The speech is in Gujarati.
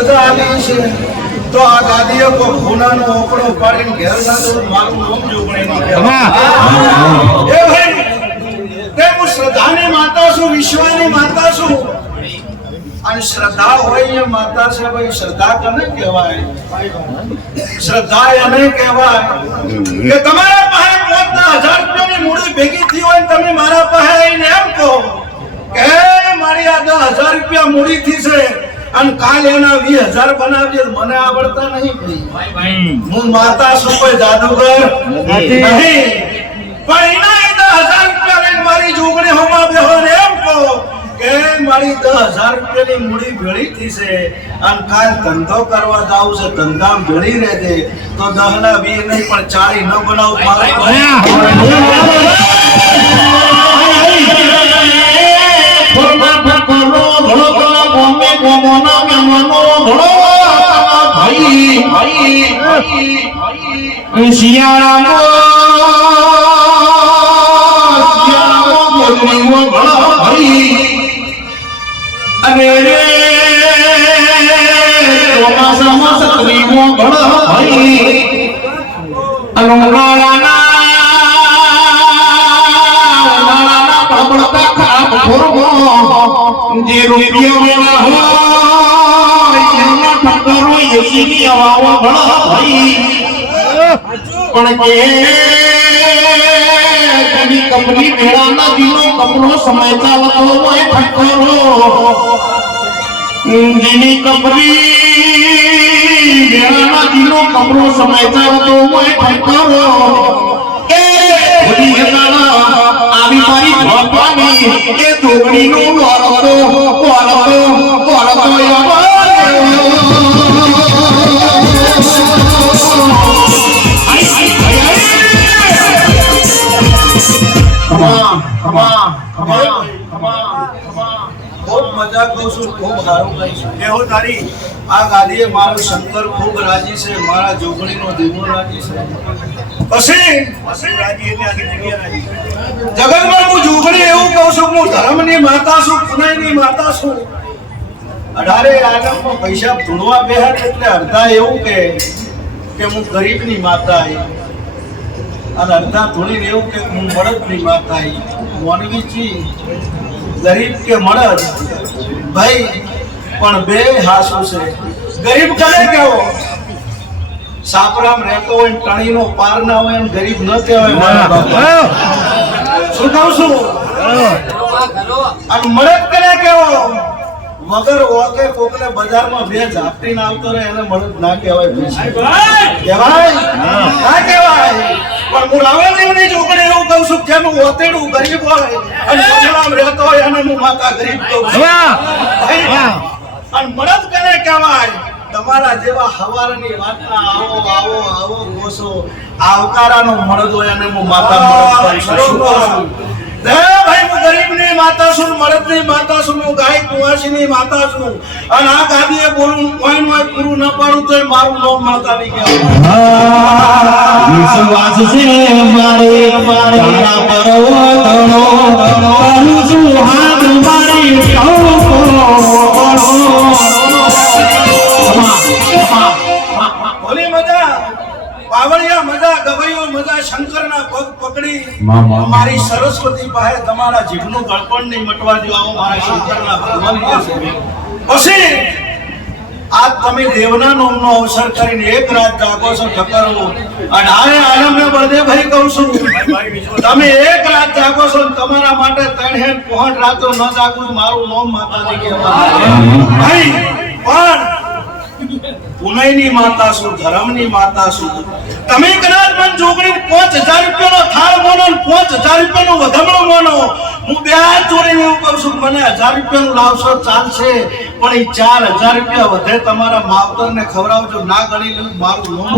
રજા આવી છે તો આ ગાદીએ કોઈ ખૂનાનો ઓકળો પાડીને ઘેર ના દઉં મારું નામ જોગણી નહીં કહેવાય. એ ભાઈ તે હું શ્રદ્ધાની માતા છું, વિશ્વની માતા છું. અને શ્રદ્ધા હોય એ માતા છે ભાઈ. શ્રદ્ધા કને કહેવાય? શ્રદ્ધા એને કહેવાય કે તમારા પાસે 5,000 રૂપિયાની મૂડી ભેગી થઈ હોય તમે મારા પાસે આવીને એમ કહો કે મારી આ 10,000 રૂપિયા મૂડી થી છે અને કાલ એના 20,000 બનાવજે. મને આવડતા નહીં ભાઈ. હું માતા છું, કોઈ જાદુગર નહીં. પણ એના 10,000 રૂપિયા લઈને મારી જોગણી હોમાં બેહો ને એમ કહો કે મારી 10,000 રૂપિયાની મૂડી ભેળી થઈ છે અને કાલ ધંધો કરવા જાવ છે, ધંધામાં ભેળી રહેજે તો 10 ના 20 નહીં પણ 40 ન બનાવ. જે રૂપિયા કંપની મેળાના દિનો કપડો સમય ચાલતો હોય ઠક્કરો જેની કંપની મેળાના દિનો કપડો સમય ચાલતો હોય ઠક્કરો આવી મારી ભગવાની એ જોગણીનો વારતો ખૂબ મજા કરું છું, ખૂબ સારું કહીશું. એવું તારી આ ગાદીએ મારો શંકર ખૂબ રાજી છે, મારા જોગણીનો દેવો રાજી છે. પછી જગતમાં હું જોગણી એવું કહું છું, હું ધર્મની માતા છું, પુનઃની માતા છું. 18 આલમમાં પૈસા ધૂણવા બેહાર એટલે અડધા એવું કે હું ગરીબની માતા અને અડધા ધૂણીને એવું કે હું મળદની માતા. મોનવીજી ગરીબ કે મળદ ભાઈ પણ બે હાસુ છે. ગરીબ કને કેવો? સાપરામ રહેતો હોય ટણીનો પાર ના હોય ગરીબ ન કહેવાય. શું કહું છું? અને મળદ કને કેવો? વગર ઓકે કોકને બજારમાં બે ઝાપટીને આવતો રહે એને મળદ ના કહેવાય. કહેવાય ના કહેવાય. પણ હું રાવણદેવની જોગણી એવું કહું છું કે હું ઓતેડું ગરીબ હોય અને બજારમાં રહેતો હોય અને હું માતા ગરીબ કહું છું. અને મળદ કને કહેવાય? તમારા જેવા હવારની વાતના આવો આવો આવો ગોસો આવકારાનો મળદ હોય અને હું માતા મળદ કહું છું. ભાઈ હું ગરીબની માતા છું, મળદની માતા છું, હું ગાય કુંવાસીની માતા છું. અને આ ગાદીએ બોલું કોઈ નું પૂરું ન પાડું તો મારું નામ માતા નહીં કહેવાય. વિશ્વાસ છે મારે તારા પરવતનો કરું છું હાથ મારી ભોલી મજા પાવળિયા મજા ગવૈયો મજા શંકરના પગ પકડી મારી સરસ્વતી પાસે તમારા જીભનું ગળપણ નહીં મટવા દો. આવો મારા શંકરના ભગવાન પાસે. પછી આજ તમે દેવના નામનો અવસર કરીને એક રાત જાગો છો ઠક્કરો. 18 આલમને બળદેવભાઈ કહું છું તમે એક રાત જાગો છો તમારા માટે 3 રાતો ન જાગું મારું નામ માતા નહીં કહેવાય. ભાઈ પણ પુનઃની માતા છું, ધર્મની માતા છું. તમે કદાચ મને જોગણી 5,000 રૂપિયાનો થાળ મોનો, 5,000 રૂપિયાનો વધમણો મોનો. હું બે હાથ જોડીને એવું કહું છું મને 1,000 રૂપિયાનું લાવશો ચાલશે પણ એ 4,000 રૂપિયા વધે તમારા માવતરને ખવડાવજો. ના ગણી લઉં મારું નામ